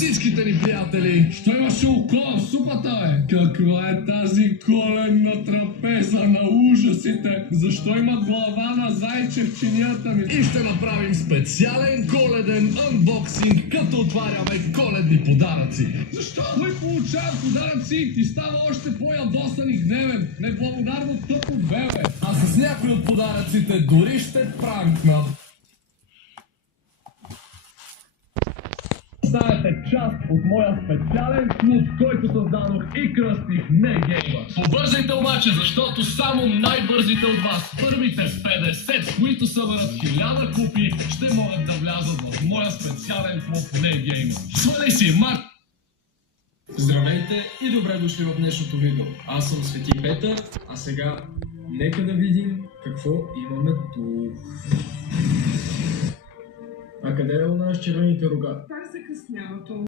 Всичките ни приятели. Що имаше око в супата, бе? Каква е тази коленна трапеза на ужасите? Защо има глава на зайче в чинията ми? И ще направим специален коледен анбоксинг, като отваряме коледни подаръци. Защо той получава подаръци и става още по-ядосан и гневен? Неблагодарно тъпо бебе. А с някои от подаръците дори ще пранкна. Станете част от моя специален клуб, който създадох и кръстих Не Гейма. Побързайте обаче, защото само най-бързите от вас, първите 50, които съберат 1000 купи, ще могат да влязат в моя специален клуб Не Гейма. Свали си, мак! Здравейте и добре дошли в днешното видео. Аз съм Свети Петър, а сега нека да видим какво имаме тук. А къде е она с червените рога? Как закъснява това?